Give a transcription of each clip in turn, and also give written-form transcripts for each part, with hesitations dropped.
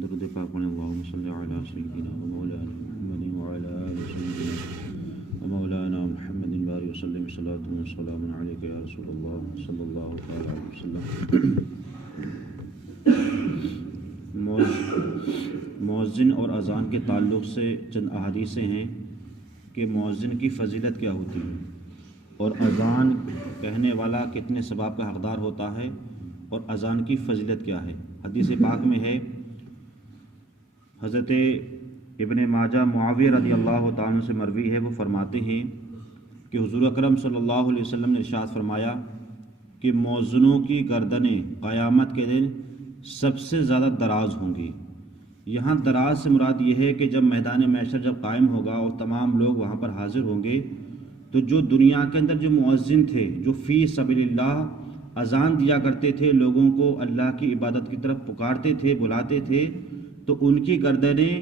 درود پاک پڑھیں اللہم صلی علی سیدنا و مولانا محمد وعلی آل سیدنا و مولانا محمد بارک وسلم صلاۃ و سلام علیک یا رسول اللہ صلی اللہ تعالی علیہ وسلم۔ مؤذن اور اذان کے تعلق سے چند احادیثیں ہیں کہ مؤذن کی فضیلت کیا ہوتی ہے اور اذان کہنے والا کتنے ثواب کا حقدار ہوتا ہے اور اذان کی فضیلت کیا ہے۔ حدیث پاک میں ہے، حضرت ابن ماجہ معاویہ رضی اللہ تعالیٰ عنہ سے مروی ہے، وہ فرماتے ہیں کہ حضور اکرم صلی اللہ علیہ وسلم نے ارشاد فرمایا کہ مؤذنوں کی گردنیں قیامت کے دن سب سے زیادہ دراز ہوں گی۔ یہاں دراز سے مراد یہ ہے کہ جب میدان محشر جب قائم ہوگا اور تمام لوگ وہاں پر حاضر ہوں گے تو جو دنیا کے اندر جو مؤذن تھے، جو فی سبیل اللہ اذان دیا کرتے تھے، لوگوں کو اللہ کی عبادت کی طرف پکارتے تھے، بلاتے تھے، تو ان کی گردنیں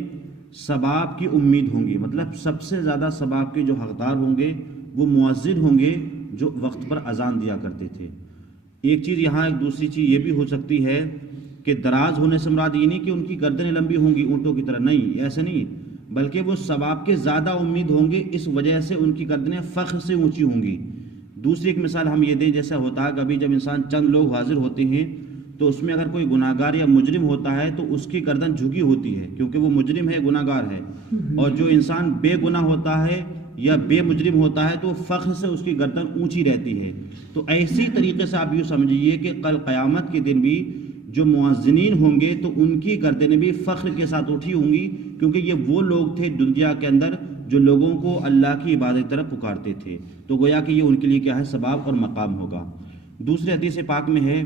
ثواب کی امید ہوں گی۔ مطلب سب سے زیادہ ثواب کے جو حقدار ہوں گے وہ مؤذن ہوں گے جو وقت پر اذان دیا کرتے تھے۔ ایک چیز یہاں، ایک دوسری چیز یہ بھی ہو سکتی ہے کہ دراز ہونے سے مراد یہ نہیں کہ ان کی گردنیں لمبی ہوں گی اونٹوں کی طرح، نہیں، ایسے نہیں، بلکہ وہ ثواب کے زیادہ امید ہوں گے، اس وجہ سے ان کی گردنیں فخر سے اونچی ہوں گی۔ دوسری ایک مثال ہم یہ دیں، جیسا ہوتا ہے کبھی جب انسان چند لوگ حاضر ہوتے ہیں تو اس میں اگر کوئی گناہگار یا مجرم ہوتا ہے تو اس کی گردن جھکی ہوتی ہے کیونکہ وہ مجرم ہے، گناہگار ہے، اور جو انسان بے گناہ ہوتا ہے یا بے مجرم ہوتا ہے تو فخر سے اس کی گردن اونچی رہتی ہے۔ تو ایسی طریقے سے آپ یوں سمجھیے کہ کل قیامت کے دن بھی جو مؤذنین ہوں گے تو ان کی گردنیں بھی فخر کے ساتھ اٹھی ہوں گی، کیونکہ یہ وہ لوگ تھے دنیا کے اندر جو لوگوں کو اللہ کی عبادت کی طرف پکارتے تھے، تو گویا کہ یہ ان کے لیے کیا ہے، ثواب اور مقام ہوگا۔ دوسرے حدیث پاک میں ہے،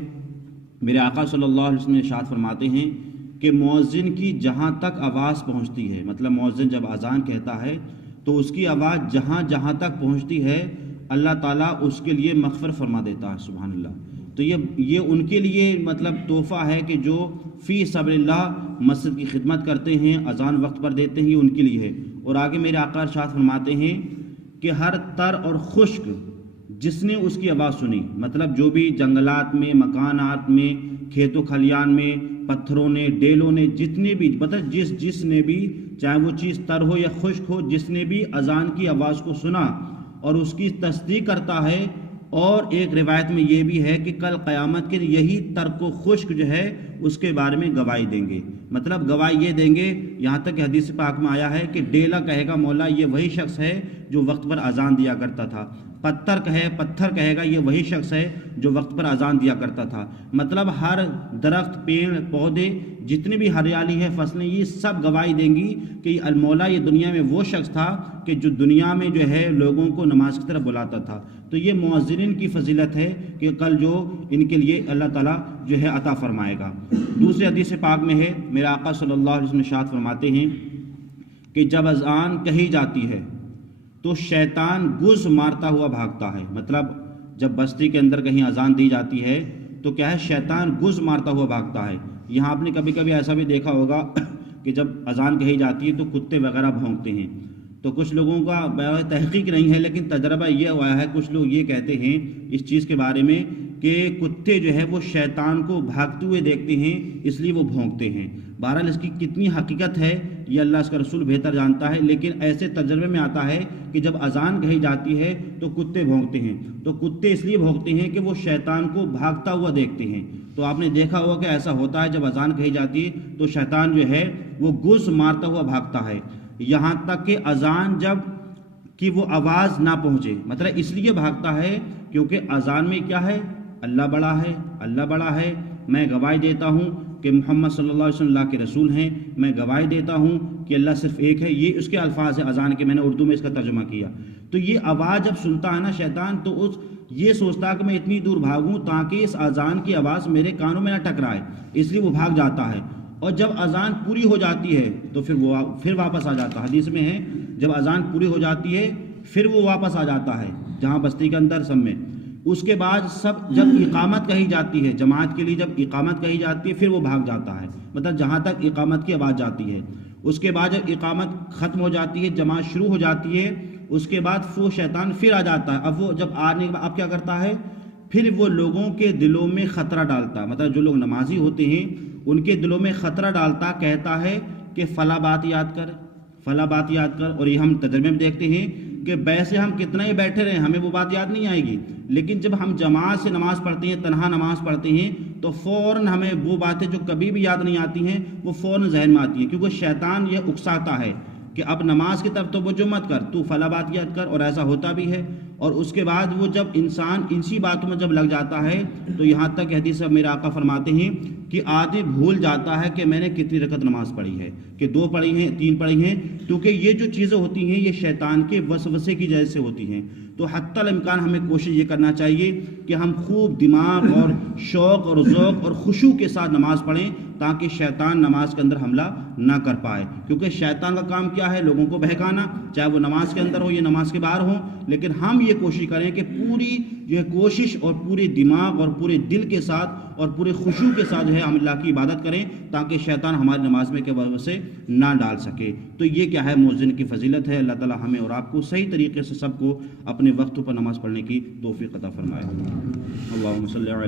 میرے آقا صلی اللہ علیہ وسلم ارشاد فرماتے ہیں کہ مؤذن کی جہاں تک آواز پہنچتی ہے، مطلب مؤذن جب اذان کہتا ہے تو اس کی آواز جہاں جہاں تک پہنچتی ہے اللہ تعالیٰ اس کے لیے مغفرت فرما دیتا ہے، سبحان اللہ۔ تو یہ ان کے لیے مطلب تحفہ ہے کہ جو فی سبیل اللہ مسجد کی خدمت کرتے ہیں، اذان وقت پر دیتے ہیں، یہ ان کے لیے ہے۔ اور آگے میرے آقا ارشاد فرماتے ہیں کہ ہر تر اور خشک جس نے اس کی آواز سنی، مطلب جو بھی جنگلات میں، مکانات میں، کھیت و کھلیان میں، پتھروں نے، ڈیلوں نے، جتنے بھی مطلب جس نے بھی، چاہے وہ چیز تر ہو یا خشک ہو، جس نے بھی اذان کی آواز کو سنا اور اس کی تصدیق کرتا ہے، اور ایک روایت میں یہ بھی ہے کہ کل قیامت کے یہی ترک و خشک جو ہے اس کے بارے میں گواہی دیں گے۔ مطلب گواہی یہ دیں گے، یہاں تک کہ حدیث پاک میں آیا ہے کہ ڈیلا کہے گا مولا یہ وہی شخص ہے جو وقت پر اذان دیا کرتا تھا، پتھر کہے گا یہ وہی شخص ہے جو وقت پر اذان دیا کرتا تھا۔ مطلب ہر درخت، پیڑ، پودے، جتنی بھی ہریالی ہے، فصلیں، یہ سب گواہی دیں گی کہ المولا یہ دنیا میں وہ شخص تھا کہ جو دنیا میں جو ہے لوگوں کو نماز کی طرف بلاتا تھا۔ تو یہ مؤذنین کی فضیلت ہے کہ کل جو ان کے لیے اللہ تعالیٰ جو ہے عطا فرمائے گا۔ دوسرے حدیث پاک میں ہے، میرے آقا صلی اللہ علیہ وسلم ارشاد فرماتے ہیں کہ جب اذان کہی جاتی ہے تو شیطان گز مارتا ہوا بھاگتا ہے۔ مطلب جب بستی کے اندر کہیں اذان دی جاتی ہے تو کیا ہے، شیطان گز مارتا ہوا بھاگتا ہے۔ یہاں آپ نے کبھی کبھی ایسا بھی دیکھا ہوگا کہ جب اذان کہی جاتی ہے تو کتے وغیرہ بھونکتے ہیں، تو کچھ لوگوں کا تحقیق نہیں ہے لیکن تجربہ یہ ہوا ہے، کچھ لوگ یہ کہتے ہیں اس چیز کے بارے میں کہ کتے جو ہے وہ شیطان کو بھاگتے ہوئے دیکھتے ہیں اس لیے وہ بھونکتے ہیں۔ بہرحال اس کی کتنی حقیقت ہے یہ اللہ اس کا رسول بہتر جانتا ہے، لیکن ایسے تجربے میں آتا ہے کہ جب اذان کہی جاتی ہے تو کتے بھونکتے ہیں، تو کتے اس لیے بھونکتے ہیں کہ وہ شیطان کو بھاگتا ہوا دیکھتے ہیں۔ تو آپ نے دیکھا ہوگا کہ ایسا ہوتا ہے جب اذان کہی جاتی ہے تو شیطان جو ہے وہ گز مارتا ہوا بھاگتا ہے، یہاں تک کہ اذان جب کہ وہ آواز نہ پہنچے۔ مطلب اس لیے بھاگتا ہے کیونکہ اذان میں کیا ہے، اللہ بڑا ہے، اللہ بڑا ہے، میں گواہی دیتا ہوں کہ محمد صلی اللہ علیہ وسلم اللہ کے رسول ہیں، میں گواہی دیتا ہوں کہ اللہ صرف ایک ہے، یہ اس کے الفاظ ہیں اذان کے، میں نے اردو میں اس کا ترجمہ کیا۔ تو یہ آواز جب سنتا ہے نا شیطان تو یہ سوچتا ہے کہ میں اتنی دور بھاگوں تاکہ اس اذان کی آواز میرے کانوں میں نہ ٹکرائے، اس لیے وہ بھاگ جاتا ہے، اور جب اذان پوری ہو جاتی ہے تو پھر واپس آ جاتا ہے۔ حدیث میں ہے جب اذان پوری ہو جاتی ہے پھر وہ واپس آ جاتا ہے جہاں بستی کے اندر سب میں۔ اس کے بعد جب اقامت کہی جاتی ہے جماعت کے لیے، جب اقامت کہی جاتی ہے پھر وہ بھاگ جاتا ہے، مطلب جہاں تک اقامت کی آواز جاتی ہے۔ اس کے بعد جب اقامت ختم ہو جاتی ہے، جماعت شروع ہو جاتی ہے، اس کے بعد وہ شیطان پھر آ جاتا ہے۔ اب وہ جب آنے کے بعد اب کیا کرتا ہے پھر وہ لوگوں کے دلوں میں خطرہ ڈالتا، مطلب جو لوگ نمازی ہوتے ہیں ان کے دلوں میں خطرہ ڈالتا، کہتا ہے کہ فلاں بات یاد کر، فلاں بات یاد کر. اور یہ ہم تجربے میں دیکھتے ہیں کہ ویسے ہم کتنا ہی بیٹھے رہیں ہمیں وہ بات یاد نہیں آئے گی، لیکن جب ہم جماعت سے نماز پڑھتے ہیں، تنہا نماز پڑھتے ہیں، تو فوراً ہمیں وہ باتیں جو کبھی بھی یاد نہیں آتی ہیں وہ فوراً ذہن میں آتی ہیں، کیونکہ شیطان یہ اکساتا ہے کہ اب نماز کی طرف توجہ مت کر، تو فلاں بات یاد کر. اور ایسا ہوتا بھی ہے. اور اس کے بعد وہ جب انسان اسی باتوں میں جب لگ جاتا ہے تو یہاں تک حدیث میرے آقا فرماتے ہیں کہ آدمی بھول جاتا ہے کہ میں نے کتنی رکعت نماز پڑھی ہے، کہ 2 پڑھی ہیں، 3 پڑھی ہیں، کیونکہ یہ جو چیزیں ہوتی ہیں یہ شیطان کے وسوسے کی وجہ سے ہوتی ہیں. تو حتی الامکان ہمیں کوشش یہ کرنا چاہیے کہ ہم خوب دماغ اور شوق اور ذوق اور خشوع کے ساتھ نماز پڑھیں تاکہ شیطان نماز کے اندر حملہ نہ کر پائے. کیونکہ شیطان کا کام کیا ہے؟ لوگوں کو بہکانا، چاہے وہ نماز کے اندر ہو یا نماز کے باہر ہو. لیکن ہم یہ کوشش کریں کہ پوری جو ہے کوشش اور پورے دماغ اور پورے دل کے ساتھ اور پورے خشوع کے ساتھ جو ہے ہم اللہ کی عبادت کریں تاکہ شیطان ہماری نماز میں کے وجہ سے نہ ڈال سکے. تو یہ کیا ہے؟ مؤذن کی فضیلت ہے. اللہ تعالی ہمیں اور آپ کو صحیح طریقے سے سب کو اپنے وقت پر نماز پڑھنے کی توفیق عطا فرمائے. اللہم صلی علی